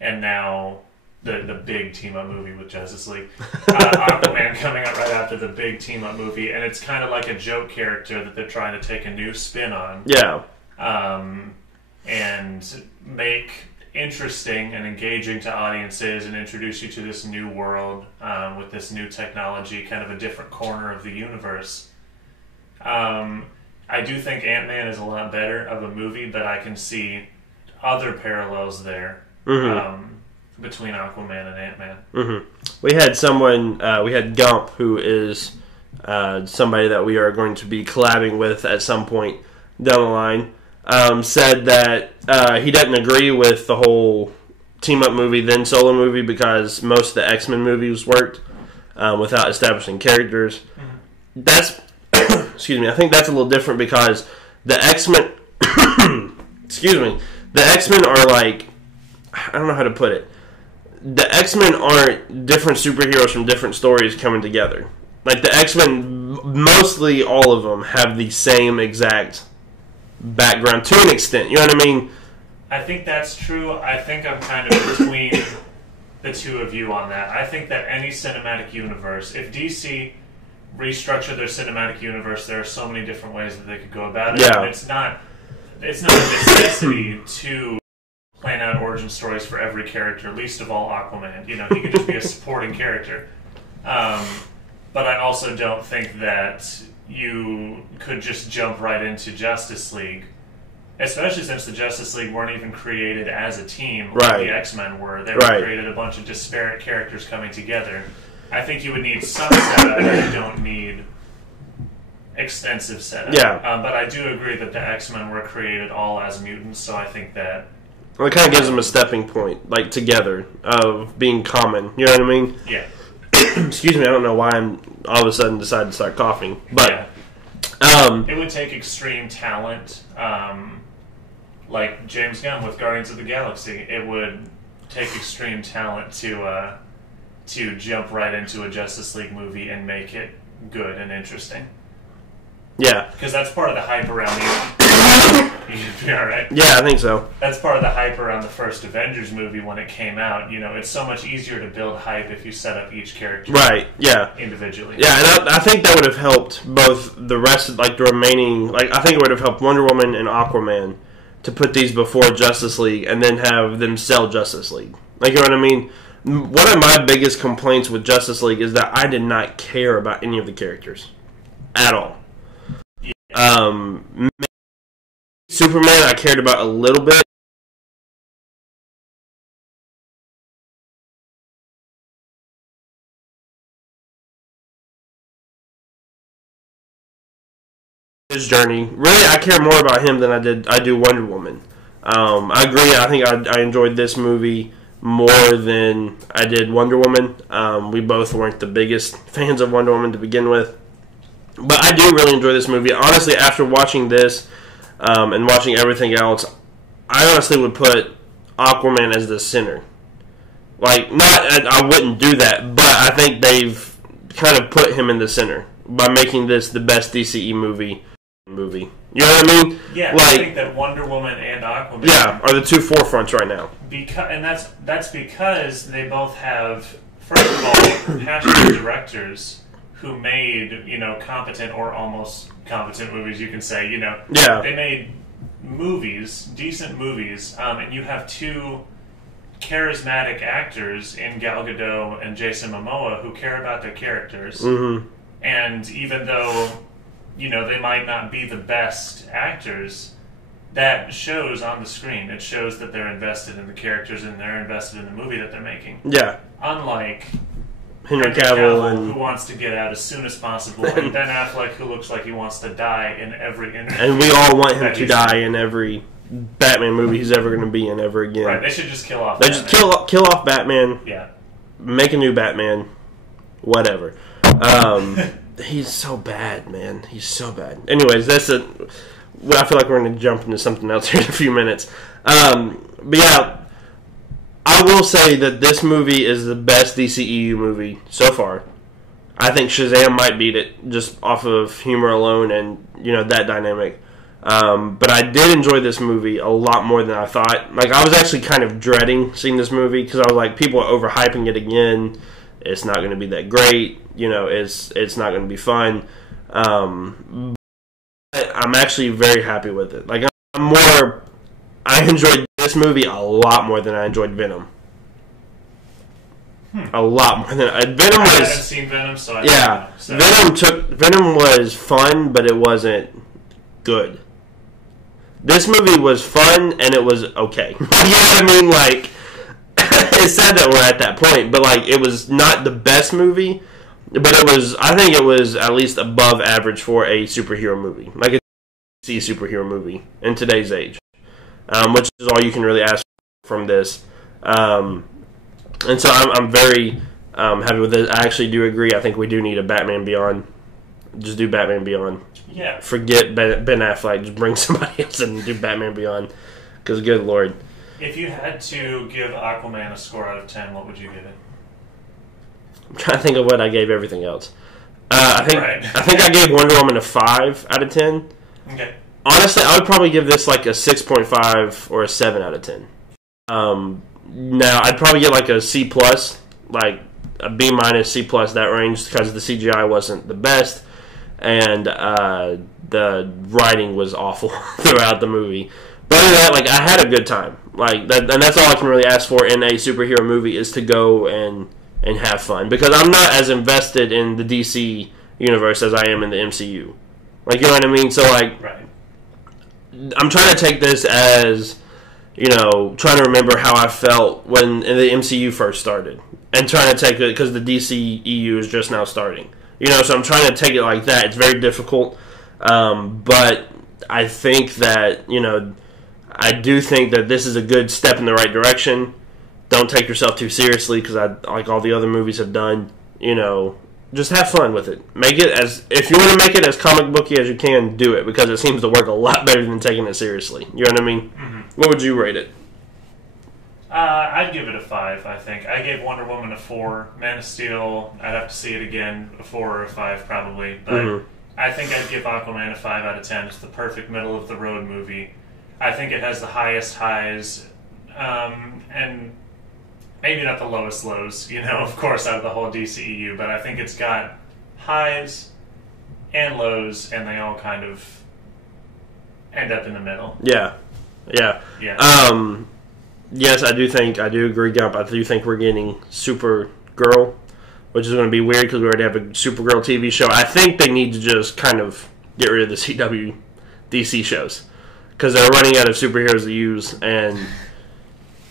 and now the big team-up movie with Justice League. Aquaman coming out right after the big team-up movie, and it's kind of like a joke character that they're trying to take a new spin on. Yeah. And make interesting and engaging to audiences and introduce you to this new world with this new technology, kind of a different corner of the universe. I do think Ant-Man is a lot better of a movie, but I can see other parallels there. Between Aquaman and Ant-Man. We had someone, we had Gump, who is somebody that we are going to be collabing with at some point down the line, said that he doesn't agree with the whole team-up movie, then solo movie, because most of the X-Men movies worked without establishing characters. That's, excuse me, I think that's a little different because the X-Men, excuse me, the X-Men are like, I don't know how to put it. The X-Men aren't different superheroes from different stories coming together. Like, the X-Men, mostly all of them, have the same exact background, to an extent. You know what I mean? I think that's true. I think I'm kind of between the two of you on that. I think that any cinematic universe, if DC restructured their cinematic universe, there are so many different ways that they could go about it. Yeah. And it's not a necessity to plan out origin stories for every character, least of all Aquaman. He could just be a supporting character. But I also don't think that you could just jump right into Justice League, especially since the Justice League weren't even created as a team like the X-Men were. They were created a bunch of disparate characters coming together. I think you would need some setup, and you don't need extensive setup. Yeah. But I do agree that the X-Men were created all as mutants, so I think that Well, it kind of gives them a stepping point, like, together, of being common. You know what I mean? Yeah. Excuse me, I don't know why I'm all of a sudden decided to start coughing. But, it would take extreme talent, like James Gunn with Guardians of the Galaxy. It would take extreme talent to jump right into a Justice League movie and make it good and interesting. Yeah. Because that's part of the hype around you should be alright. Yeah, I think so. That's part of the hype around the first Avengers movie when it came out. It's so much easier to build hype if you set up each character individually. Yeah, and I think that would have helped both the rest of, like, the remaining... Like, I think it would have helped Wonder Woman and Aquaman to put these before Justice League and then have them sell Justice League. Like, you know what I mean? One of my biggest complaints with Justice League is that I did not care about any of the characters. At all. Superman I cared about a little bit. His journey. Really, I care more about him than I do Wonder Woman. I agree. I think I enjoyed this movie more than I did Wonder Woman. We both weren't the biggest fans of Wonder Woman to begin with. But I do really enjoy this movie. Honestly, after watching this and watching everything else, I honestly would put Aquaman as the center. Like, I wouldn't do that, but I think they've kind of put him in the center by making this the best DCE movie. You know what I mean? Yeah, like, I think that Wonder Woman and Aquaman are the two forefronts right now. And that's because they both have, first of all, passionate directors who made, competent or almost competent movies, you can say, They made movies, decent movies, and you have two charismatic actors in Gal Gadot and Jason Momoa who care about their characters. Mm-hmm. And even though, they might not be the best actors, that shows on the screen. It shows that they're invested in the characters and they're invested in the movie that they're making. Yeah. Unlike Henry Cavill, who wants to get out as soon as possible, and Ben Affleck, who looks like he wants to die in every interview. And we all want him to die in every Batman movie he's ever going to be in ever again. Right, they should just kill off Batman. They just kill off Batman. Yeah. Make a new Batman. Whatever. He's so bad, man. He's so bad. Anyways, I feel like we're going to jump into something else here in a few minutes. But yeah, I will say that this movie is the best DCEU movie so far. I think Shazam might beat it just off of humor alone and, that dynamic. But I did enjoy this movie a lot more than I thought. Like, I was actually kind of dreading seeing this movie because I was like, people are overhyping it again. It's not going to be that great. It's not going to be fun. I'm actually very happy with it. Like, I enjoyed this movie a lot more than I enjoyed Venom. A lot more than Venom was. I haven't seen Venom, so I don't know. So. Venom was fun, but it wasn't good. This movie was fun and it was okay. You know what I mean? Like, it's sad that we're at that point, but like, it was not the best movie, but I think it was at least above average for a superhero movie, like a DC superhero movie in today's age, which is all you can really ask from this. And so I'm very happy with it. I actually do agree. I think we do need a Batman Beyond. Just do Batman Beyond. Yeah. Forget Ben Affleck. Just bring somebody else in and do Batman Beyond. Because, good Lord. If you had to give Aquaman a score out of 10, what would you give it? I'm trying to think of what I gave everything else. I think I gave Wonder Woman a 5 out of 10. Okay. Honestly, I would probably give this like a 6.5 or a 7 out of 10. Now, I'd probably get like a C+, like a B-, C+, that range, because the CGI wasn't the best. And the writing was awful throughout the movie. But other than that, like, I had a good time. Like that, and that's all I can really ask for in a superhero movie is to go and have fun. Because I'm not as invested in the DC universe as I am in the MCU. Like, you know what I mean? So, like, right. I'm trying to take this as, trying to remember how I felt when the MCU first started. And trying to take it, because the DCEU is just now starting. So I'm trying to take it like that. It's very difficult. But I think that, I do think that this is a good step in the right direction. Don't take yourself too seriously, because like all the other movies have done, just have fun with it. Make it if you want to make it as comic booky as you can, do it, because it seems to work a lot better than taking it seriously. You know what I mean? Mm-hmm. What would you rate it? I'd give it a 5, I think. I gave Wonder Woman a 4. Man of Steel, I'd have to see it again, a 4 or a 5 probably. But I think I'd give Aquaman a 5 out of 10. It's the perfect middle-of-the-road movie. I think it has the highest highs, and maybe not the lowest lows, of course, out of the whole DCEU, but I think it's got highs and lows, and they all kind of end up in the middle. Yeah. Yes, I do agree, Gump. I do think we're getting Supergirl, which is going to be weird because we already have a Supergirl TV show. I think they need to just kind of get rid of the CW DC shows because they're running out of superheroes to use, and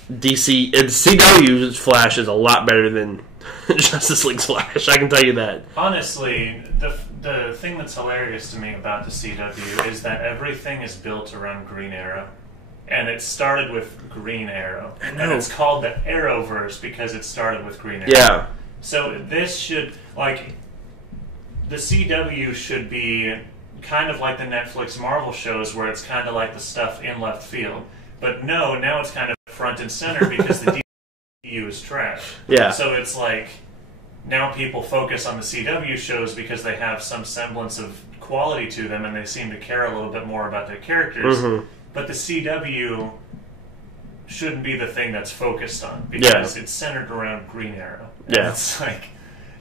CW's Flash is a lot better than Justice League's Flash. I can tell you that. Honestly, the thing that's hilarious to me about the CW is that everything is built around Green Arrow. And it started with Green Arrow. And it's called the Arrowverse because it started with Green Arrow. Yeah. So this should, the CW should be kind of like the Netflix Marvel shows where it's kind of like the stuff in left field. But no, now it's kind of front and center because the DCU is trash. Yeah. So it's like, now people focus on the CW shows because they have some semblance of quality to them and they seem to care a little bit more about their characters. Mm-hmm. But the CW shouldn't be the thing that's focused on because it's centered around Green Arrow. And it's like,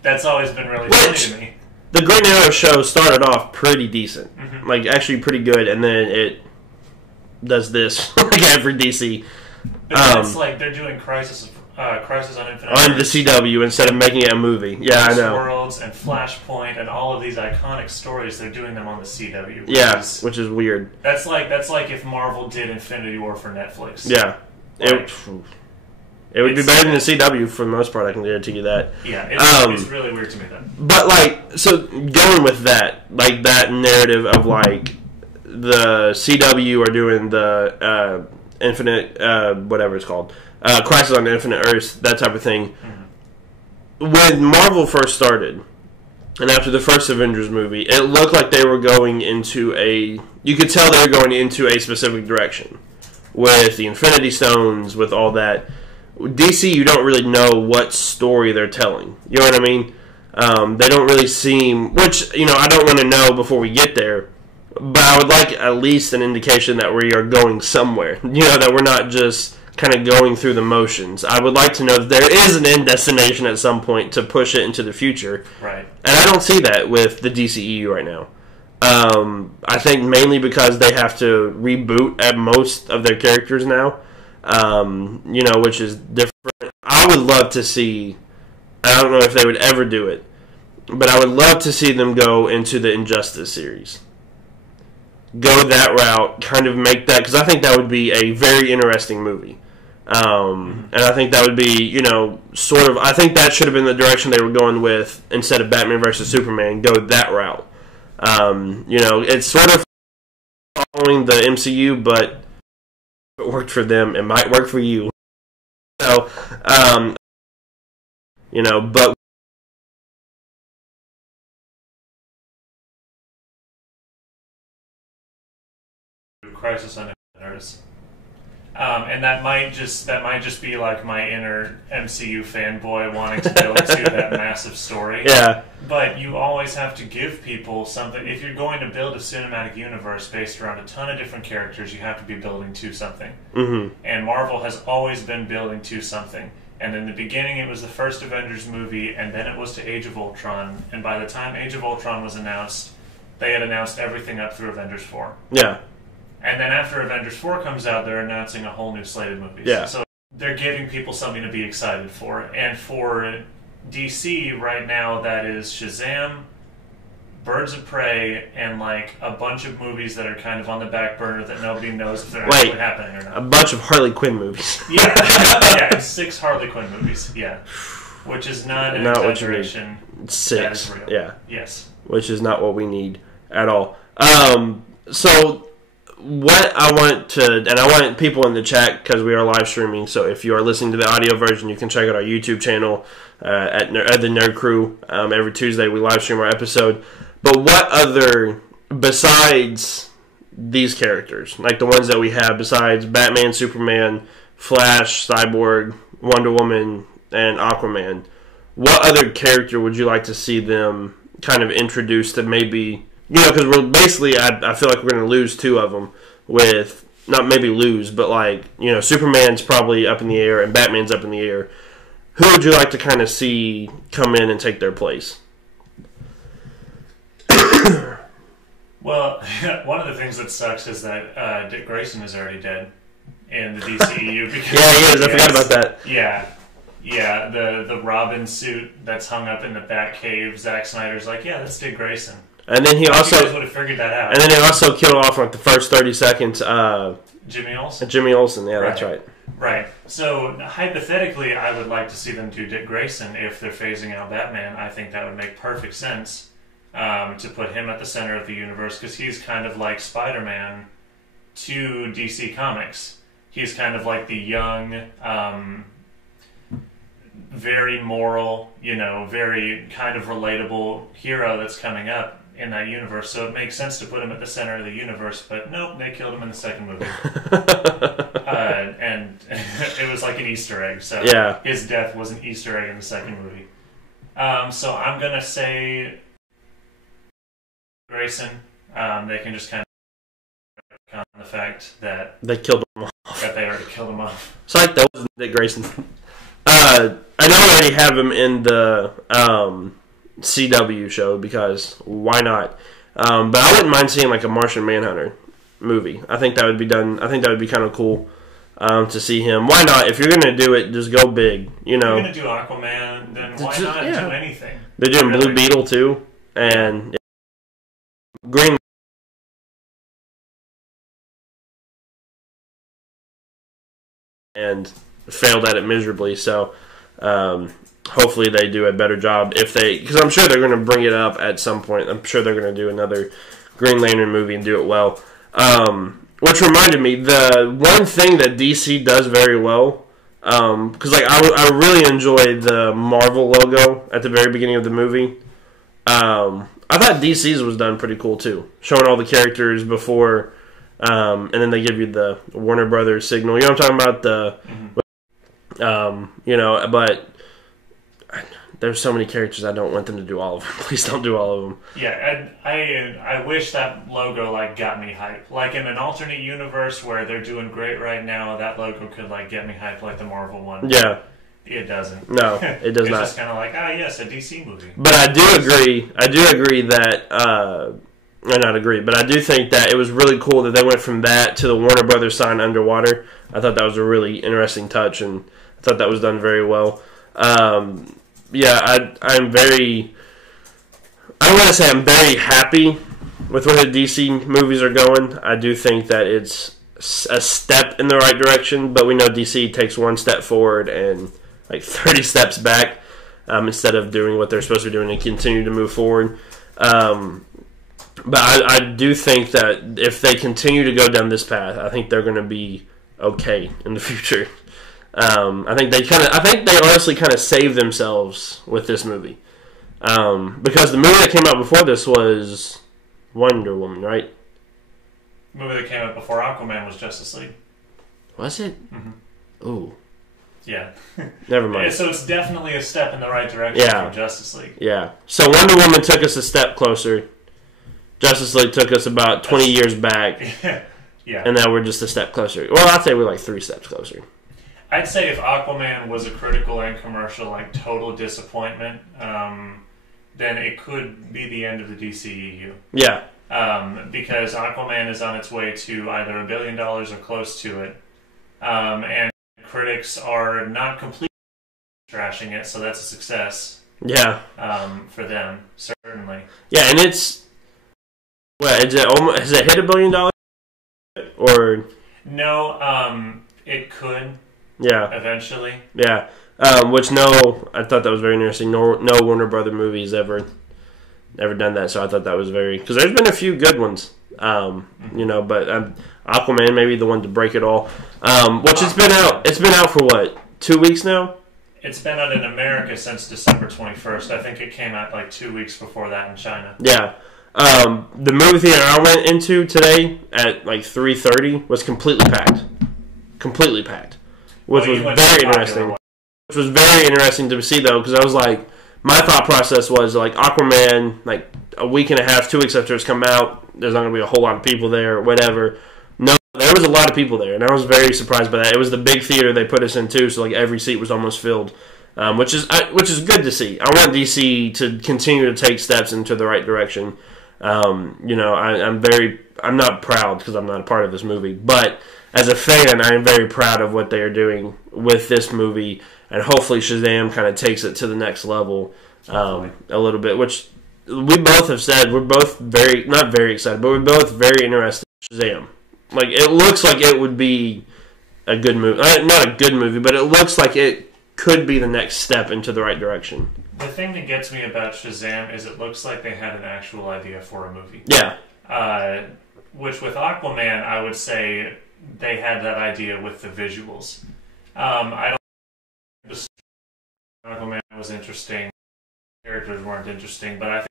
that's always been really funny to me. The Green Arrow show started off pretty decent. Mm-hmm. Like, actually pretty good, and then it does this, like every DC But it's like they're doing Crisis on Infinite Earths on the CW instead of making it a movie. Yeah, I know. Worlds and Flashpoint and all of these iconic stories, they're doing them on the CW. Which is weird. That's like if Marvel did Infinity War for Netflix. Yeah. It would be better than the CW for the most part, I can guarantee you that. Yeah, it's really weird to me then. But, like, so going with that, like, that narrative of, like, the CW are doing the Infinite, whatever it's called, Crisis on Infinite Earths, that type of thing. Mm-hmm. When Marvel first started, and after the first Avengers movie, it looked like they were going into you could tell they were going into a specific direction. With the Infinity Stones, with all that. DC, you don't really know what story they're telling. You know what I mean? They don't really seem... Which, I don't want to know before we get there. But I would like at least an indication that we are going somewhere. That we're not just kind of going through the motions. I would like to know that there is an end destination at some point to push it into the future. Right. And I don't see that with the DCEU right now. I think mainly because they have to reboot at most of their characters now. Which is different. I would love to see, I don't know if they would ever do it, but I would love to see them go into the Injustice series. Go that route, kind of make that, because I think that would be a very interesting movie. And I think that would be, I think that should have been the direction they were going with instead of Batman versus Superman, go that route. It's sort of following the MCU, but if it worked for them, it might work for you. So, but Crisis on Infinite Earths. And that might just be like my inner MCU fanboy wanting to build to that massive story. Yeah. But you always have to give people something. If you're going to build a cinematic universe based around a ton of different characters, you have to be building to something. Mm-hmm. And Marvel has always been building to something. And in the beginning, it was the first Avengers movie, and then it was to Age of Ultron. And by the time Age of Ultron was announced, they had announced everything up through Avengers 4. Yeah. And then after Avengers 4 comes out, they're announcing a whole new slate of movies. Yeah. So they're giving people something to be excited for. And for DC right now, that is Shazam, Birds of Prey, and like a bunch of movies that are kind of on the back burner that nobody knows if they're actually happening or not. A bunch of Harley Quinn movies. Yeah, 6 Harley Quinn movies, yeah. Which is not an exaggeration. 6, that is real. Yeah. Yes. Which is not what we need at all. So... what I want to, and I want people in the chat because we are live streaming. So if you are listening to the audio version, you can check out our YouTube channel at the Nerd Crew. Every Tuesday we live stream our episode. But what other, besides these characters, like the ones that we have, besides Batman, Superman, Flash, Cyborg, Wonder Woman, and Aquaman, what other character would you like to see them kind of introduce that maybe... because we're basically, I feel like we're going to lose 2 of them with, not maybe lose, but like, Superman's probably up in the air and Batman's up in the air. Who would you like to kind of see come in and take their place? Well, one of the things that sucks is that Dick Grayson is already dead in the DCEU. Because yeah, he is. I forgot about that. Yeah, the Robin suit that's hung up in the Batcave, Zack Snyder's like, yeah, that's Dick Grayson. And then he also... You guys would have figured that out. And then he also killed off like the first 30 seconds... Jimmy Olsen? Jimmy Olsen, yeah, that's right. Right. So, hypothetically, I would like to see them do Dick Grayson if they're phasing out Batman. I think that would make perfect sense to put him at the center of the universe, because he's kind of like Spider-Man to DC Comics. He's kind of like the young, very moral, very kind of relatable hero that's coming up in that universe. So it makes sense to put him at the center of the universe, but nope, they killed him in the second movie. And it was like an Easter egg, so yeah. His death was an Easter egg in the second movie. So I'm going to say Grayson. They can just kind of on the fact that they killed him off. That they already killed him off. So like that was Dick Grayson. I know I already have him in the CW show because why not? But I wouldn't mind seeing like a Martian Manhunter movie. I think that would be done. I think that would be kind of cool. to see him. Why not? If you're going to do it, just go big. You know, if you're going to do Aquaman, then why not do anything? They're doing Blue Beetle too, and Green. And failed at it miserably. So hopefully they do a better job because I'm sure they're going to bring it up at some point. I'm sure they're going to do another Green Lantern movie and do it well. Which reminded me, the one thing that DC does very well, because I really enjoyed the Marvel logo at the very beginning of the movie. I thought DC's was done pretty cool too, showing all the characters before. And then they give you the Warner Brothers signal. You know what I'm talking about? But there's so many characters I don't want them to do all of them. Please don't do all of them. Yeah, I wish that logo got me hyped. Like in an alternate universe where they're doing great right now, that logo could get me hyped like the Marvel one. Yeah. It doesn't. No, it does not. It's just kind of yes, a DC movie. But I do agree that. Not agree, but I do think that it was really cool that they went from that to the Warner Brothers sign underwater. I thought that was a really interesting touch, and I thought that was done very well. I'm very. I don't want to say I'm very happy with where the DC movies are going. I do think that it's a step in the right direction, but we know DC takes one step forward and 30 steps back instead of doing what they're supposed to be doing and continue to move forward. But I do think that if they continue to go down this path, I think they're going to be okay in the future. I think they honestly kind of saved themselves with this movie, because the movie that came out before this was Wonder Woman, right? The movie that came out before Aquaman was Justice League. Was it? Mm-hmm. Ooh. Yeah. Never mind. So it's definitely a step in the right direction for Justice League. Yeah. So Wonder Woman took us a step closer. Justice League took us about 20 years back. Yeah. And now we're just a step closer. Well, I'd say we're 3 steps closer. I'd say if Aquaman was a critical and commercial, total disappointment, then it could be the end of the DCEU. Yeah. Because Aquaman is on its way to either $1 billion or close to it. And critics are not completely trashing it, so that's a success. Yeah. For them, certainly. Yeah, and it's... What, has it hit $1 billion? Or... No, it could. Yeah. Eventually. Yeah. I thought that was very interesting. No Warner Brother movies ever done that, so I thought that was very... Because there's been a few good ones, but Aquaman may be the one to break it all. Which it's been out for what, 2 weeks now? It's been out in America since December 21st. I think it came out 2 weeks before that in China. Yeah. The movie theater I went into today at 3:30 was completely packed. Completely packed. Which was very interesting. Which was very interesting to see, though, because I was my thought process was Aquaman, a week and a half, 2 weeks after it's come out, there's not going to be a whole lot of people there or whatever. No, there was a lot of people there, and I was very surprised by that. It was the big theater they put us in, too, so every seat was almost filled, which is good to see. I want DC to continue to take steps into the right direction. I'm not proud because I'm not a part of this movie, but as a fan, I am very proud of what they are doing with this movie, and hopefully Shazam kind of takes it to the next level a little bit, which we both have said we're both not very excited, but we're both very interested in Shazam. It looks like it would be a good movie. Not a good movie, but it looks like it could be the next step into the right direction. The thing that gets me about Shazam is it looks like they had an actual idea for a movie. Yeah. Which with Aquaman, I would say they had that idea with the visuals. I don't think Aquaman was interesting. Characters weren't interesting, but I think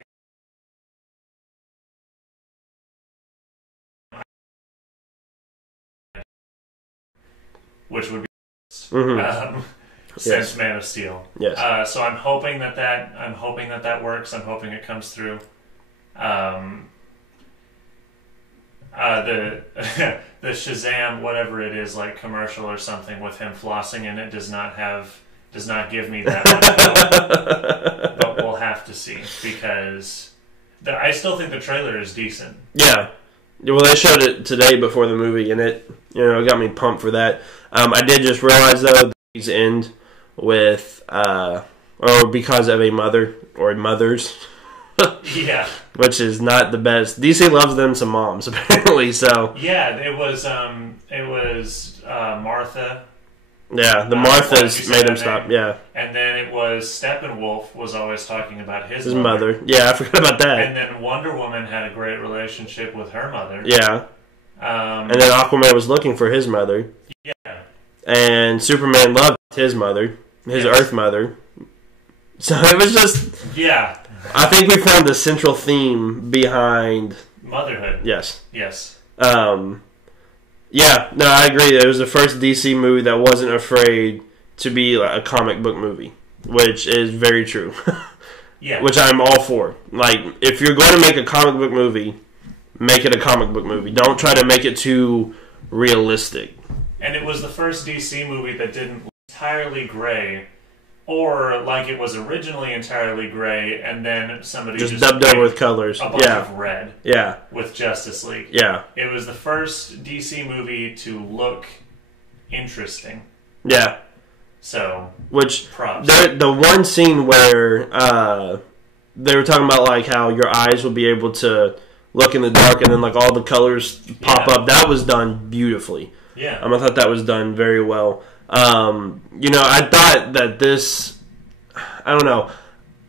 which would be since Man of Steel. Yes. So I'm hoping that works. I'm hoping it comes through. The Shazam, whatever it is, commercial or something with him flossing in it does not give me that much hope. But we'll have to see, because I still think the trailer is decent. Yeah. Well, they showed it today before the movie, and it got me pumped for that. I did just realize though that these end with or because of a mother or mothers. Yeah. Which is not the best. DC loves them some moms apparently. So yeah, it was Martha. Yeah, the Marthas made him stop. Yeah, and then it was Steppenwolf was always talking about his mother. Yeah, I forgot about that. And then Wonder Woman had a great relationship with her mother. Yeah. And then Aquaman was looking for his mother. Yeah. And Superman loved his mother, his Earth mother. So it was just... Yeah. I think we found the central theme behind... motherhood. Yes. Yes. Yeah, no, I agree. It was the first DC movie that wasn't afraid to be like a comic book movie, which is very true. Yeah. Which I'm all for. Like, if you're going to make a comic book movie, make it a comic book movie. Don't try to make it too realistic. And it was the first DC movie that didn't look entirely gray, or like it was originally entirely gray, and then somebody just dubbed over with colors. A bunch of red. Yeah. With Justice League. Yeah. It was the first DC movie to look interesting. Yeah. So, which props. The one scene where they were talking about like how your eyes will be able to look in the dark and then like all the colors pop up. That was done beautifully. Yeah. I thought that was done very well. I thought that this, I don't know,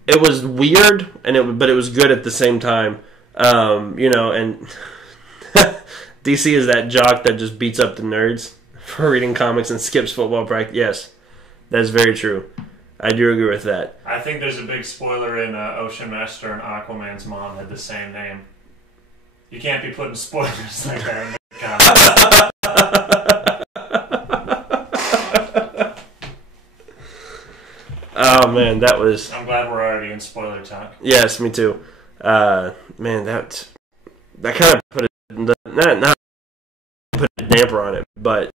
it was weird but it was good at the same time. And DC is that jock that just beats up the nerds for reading comics and skips football practice. Yes, that's very true. I do agree with that. I think there's a big spoiler in Ocean Master and Aquaman's mom had the same name. You can't be putting spoilers like that in the comics. Oh man, that was... I'm glad we're already in spoiler talk. Yes, me too. Man, that kind of put not put a damper on it, but...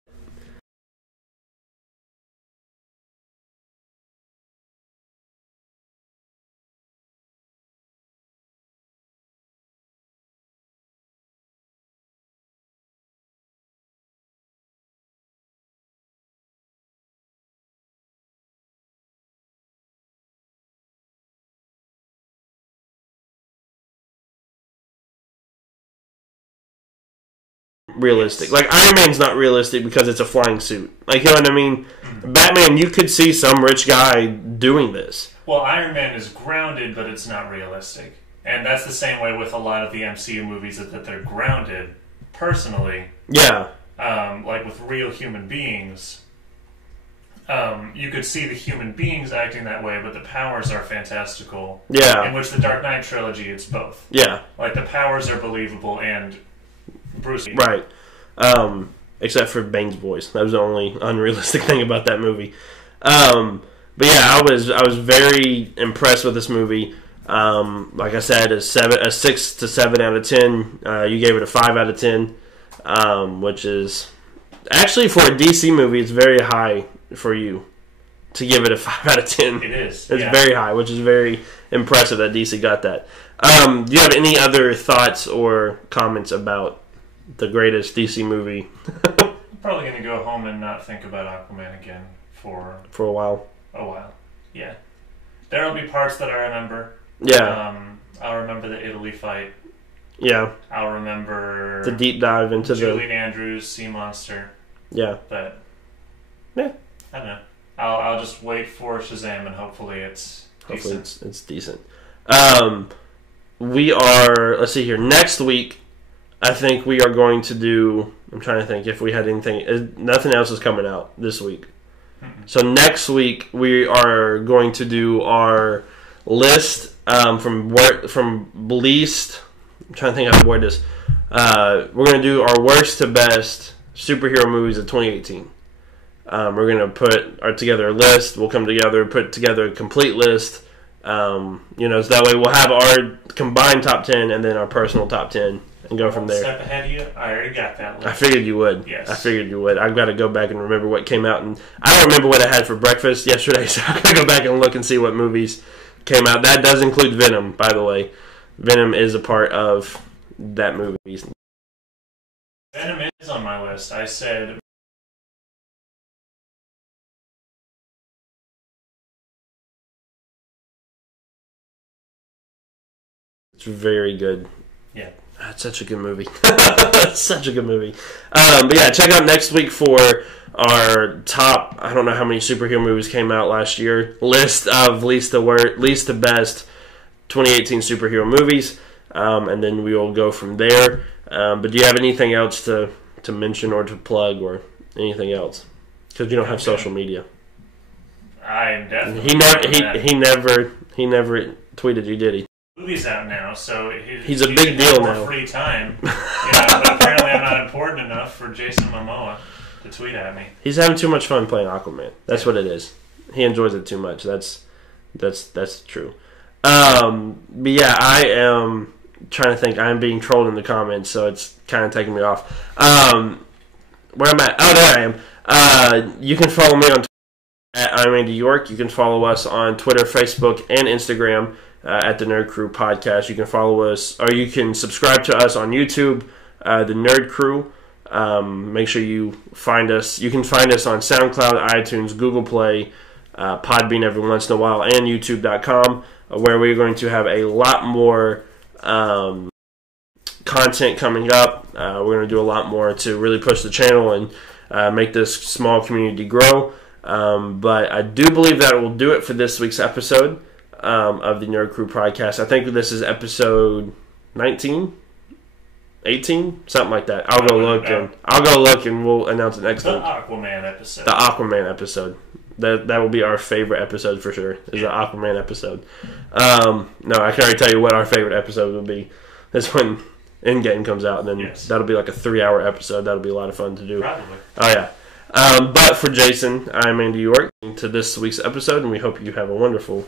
realistic. Like, Iron Man's not realistic because it's a flying suit. Like, you know what I mean? Mm-hmm. Batman, you could see some rich guy doing this. Well, Iron Man is grounded, but it's not realistic. And that's the same way with a lot of the MCU movies, that they're grounded, personally. Yeah. Like with real human beings. You could see the human beings acting that way, but the powers are fantastical. Yeah. In which the Dark Knight trilogy, it's both. Yeah. Like, the powers are believable and... Bruce Lee. Right. Except for Bane's voice. That was the only unrealistic thing about that movie. But yeah, I was very impressed with this movie. Like I said, a 6 to 7 out of 10. You gave it a 5 out of 10, which is actually, for a DC movie, it's very high for you to give it a 5 out of 10. It is. It's very high, which is very impressive that DC got that. Do you have any other thoughts or comments about the greatest DC movie? I'm probably going to go home and not think about Aquaman again for a while. Yeah. There will be parts that I remember. Yeah. I'll remember the Italy fight. Yeah. I'll remember the deep dive into Julian Andrews, Sea Monster. Yeah. But yeah, I don't know. I'll just wait for Shazam and hopefully it's decent. It's decent. We are, let's see here, next week I think we are going to do, I'm trying to think if we had anything, nothing else is coming out this week. Mm-hmm. So next week we are going to do our list from least, I'm trying to think how to word this. We're going to do our worst to best superhero movies of 2018. We're going to put together a list. We'll come together, put together a complete list. So that way we'll have our combined top 10 and then our personal top 10 and go from there. Step ahead of you. I already got that list. I figured you would. Yes. I figured you would. I've got to go back and remember what came out. And I don't remember what I had for breakfast yesterday, so I've got to go back and look and see what movies came out. That does include Venom, by the way. Venom is a part of that movie. Venom is on my list. I said it's very good. Yeah. It's such a good movie. Such a good movie. But yeah, check out next week for our top, I don't know how many superhero movies came out last year, list of least to best 2018 superhero movies, and then we will go from there. But do you have anything else to mention or to plug or anything else? Because you don't have social media. I definitely. He never tweeted you, did he? Movie's out now, so he's a big deal more now. Free time, but apparently I'm not important enough for Jason Momoa to tweet at me. He's having too much fun playing Aquaman. That's what it is. He enjoys it too much. That's true. But yeah, I am trying to think. I'm being trolled in the comments, so it's kind of taking me off. Where I'm at? Oh, there I am. You can follow me on Twitter at I'm Andy York. You can follow us on Twitter, Facebook, and Instagram at the Nerd Crew Podcast. You can follow us, or you can subscribe to us on YouTube, the Nerd Crew. Make sure you find us. You can find us on SoundCloud, iTunes, Google Play, Podbean every once in a while, and YouTube.com, where we're going to have a lot more content coming up. We're going to do a lot more to really push the channel and make this small community grow. But I do believe that will do it for this week's episode of the Nerd Crew Podcast. I think this is episode 19, 18, something like that. I'll go look and we'll announce it next week. The Aquaman episode. The Aquaman episode. That will be our favorite episode for sure. Is the Aquaman episode. No, I can already tell you what our favorite episode will be. That's when Endgame comes out, and then that'll be like a 3-hour episode. That'll be a lot of fun to do. Probably. Oh yeah. But for Jason, I'm Andy York to this week's episode, and we hope you have a wonderful